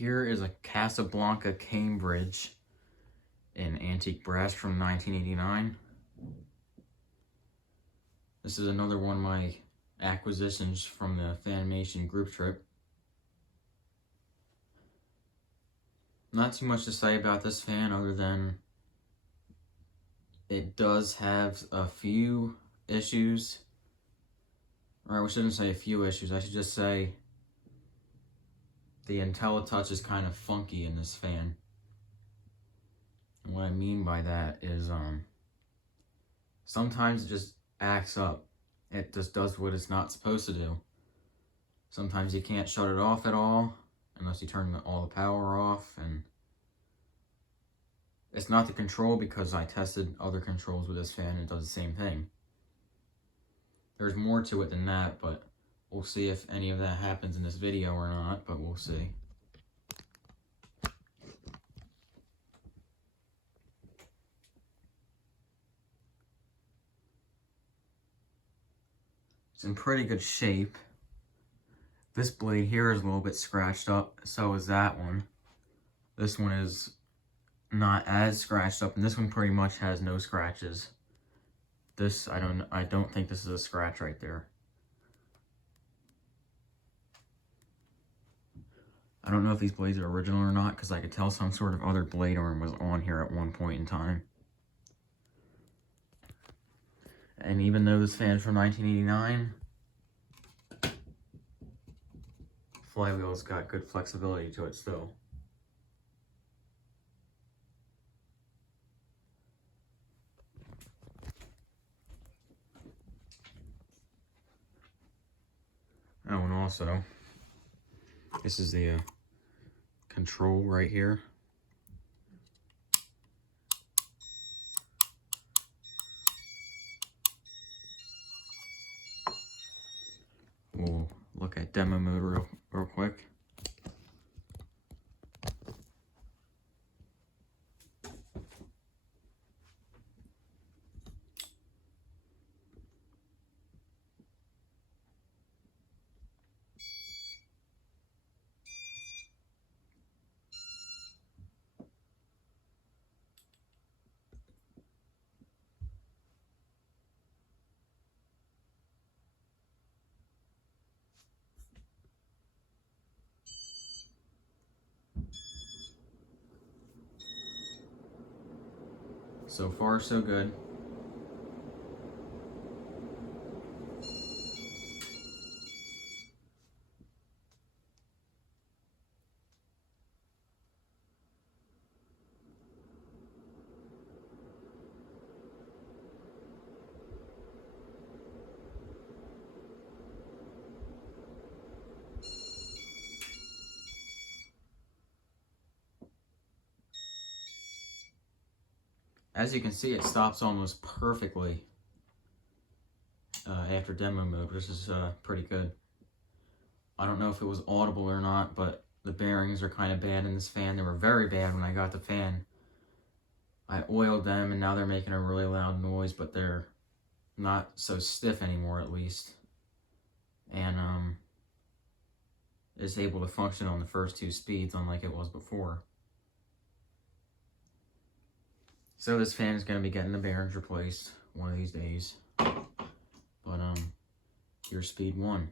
Here is a Casablanca Cambridge in antique brass from 1989. This is another one of my acquisitions from the Fanimation Group Trip. Not too much to say about this fan other than it does have a few issues. Or I shouldn't say a few issues, I should just say the IntelliTouch is kind of funky in this fan. And what I mean by that is sometimes it just acts up. It just does what it's not supposed to do. Sometimes you can't shut it off at all unless you turn all the power off, and it's not the control because I tested other controls with this fan and it does the same thing. There's more to it than that, but we'll see if any of that happens in this video or not, but we'll see. It's in pretty good shape. This blade here is a little bit scratched up, so is that one. This one is not as scratched up, and this one pretty much has no scratches. This, I don't think this is a scratch right there. I don't know if these blades are original or not, because I could tell some sort of other blade arm was on here at one point in time. And even though this fan's from 1989, flywheel's got good flexibility to it still. Oh, and also, this is the control right here. We'll look at demo mode real quick. So far, so good. As you can see, it stops almost perfectly after demo mode, which is pretty good. I don't know if it was audible or not, but the bearings are kind of bad in this fan. They were very bad when I got the fan. I oiled them and now they're making a really loud noise, but they're not so stiff anymore at least. And it's able to function on the first two speeds unlike it was before. So this fan is going to be getting the bearings replaced one of these days. But here's speed 1.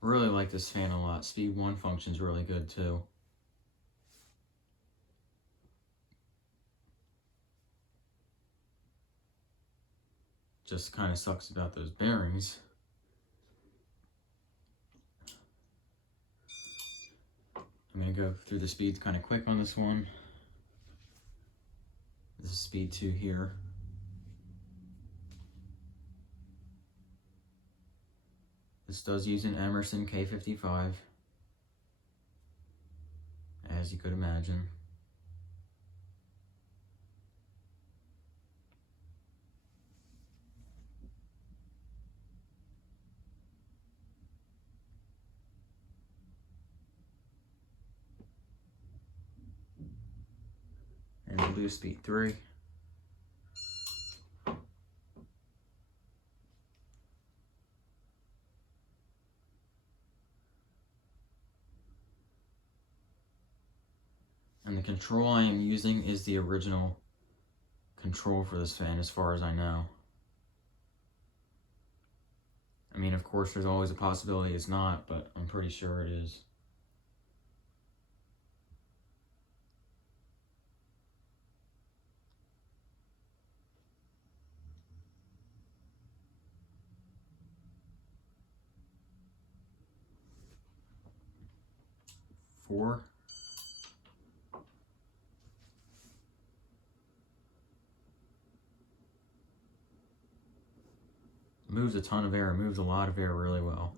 Really like this fan a lot. Speed 1 functions really good too. Just kind of sucks about those bearings. I'm going to go through the speeds kind of quick on this one. This is speed 2 here. This does use an Emerson K55. as you could imagine. And we'll do speed 3. And the control I am using is the original control for this fan, as far as I know. I mean, of course, there's always a possibility it's not, but I'm pretty sure it is. Four. Moves a ton of air, moves a lot of air really well.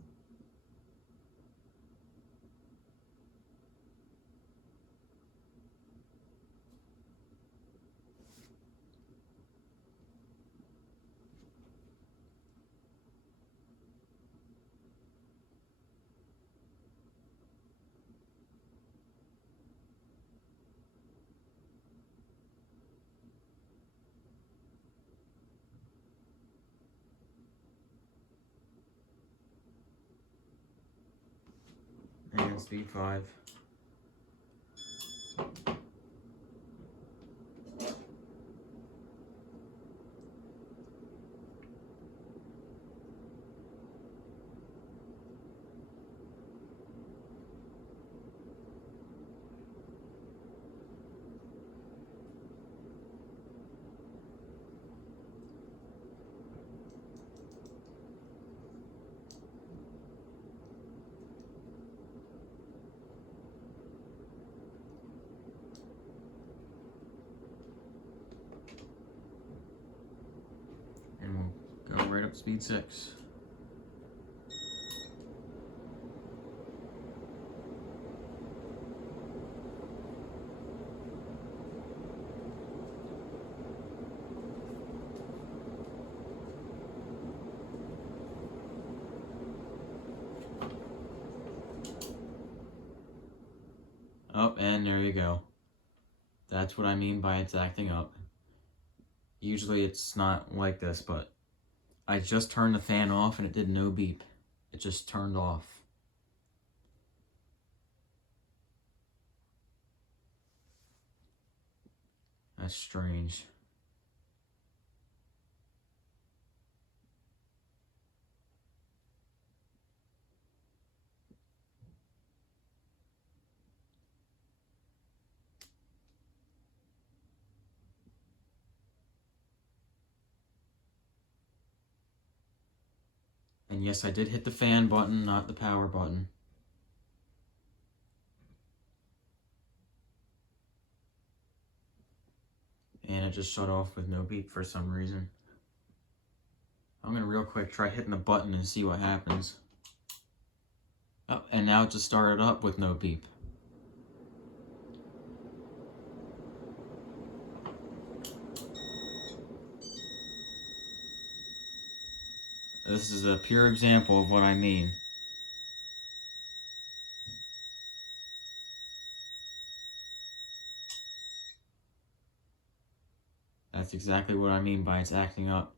And speed 5. And we'll go right up to speed 6. Oh, and there you go. That's what I mean by it's acting up. Usually it's not like this, but I just turned the fan off and it did no beep. It just turned off. That's strange. And yes, I did hit the fan button, not the power button. And it just shut off with no beep for some reason. I'm gonna real quick try hitting the button and see what happens. Oh, and now it just started up with no beep. This is a pure example of what I mean. That's exactly what I mean by it's acting up.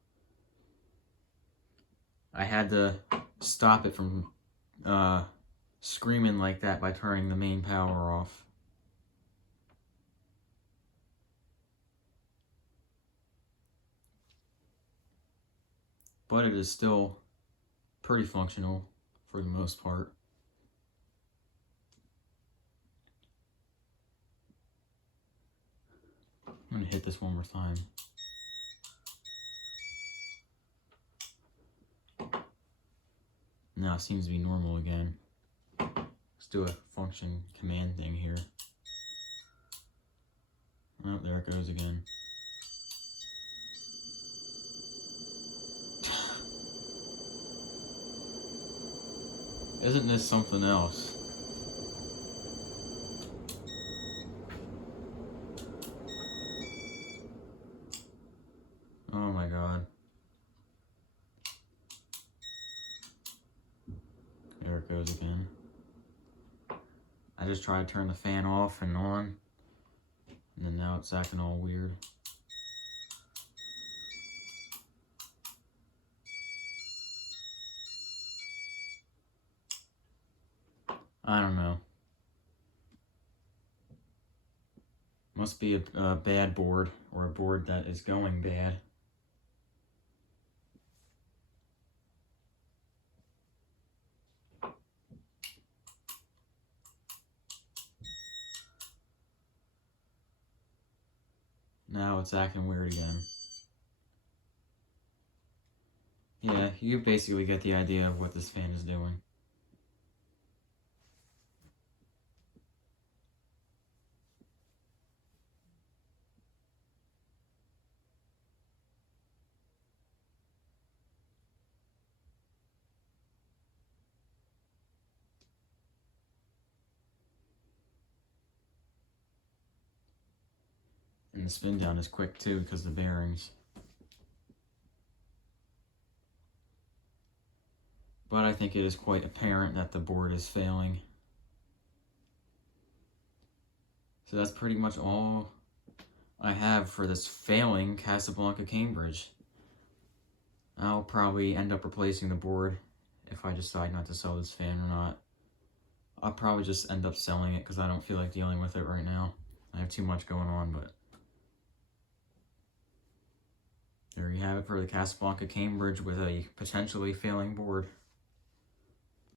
I had to stop it from screaming like that by turning the main power off. But it is still pretty functional for the most part. I'm gonna hit this one more time. Now it seems to be normal again. Let's do a function command thing here. Oh, there it goes again. Isn't this something else? I just tried to turn the fan off and on, and then now it's acting all weird. I don't know. Must be a bad board, or a board that is going bad. Now it's acting weird again. Yeah, you basically get the idea of what this fan is doing. And the spin down is quick too because of the bearings. But I think it is quite apparent that the board is failing. So that's pretty much all I have for this failing Casablanca Cambridge. I'll probably end up replacing the board if I decide not to sell this fan or not. I'll probably just end up selling it because I don't feel like dealing with it right now. I have too much going on, but there you have it for the Casablanca Cambridge with a potentially failing board.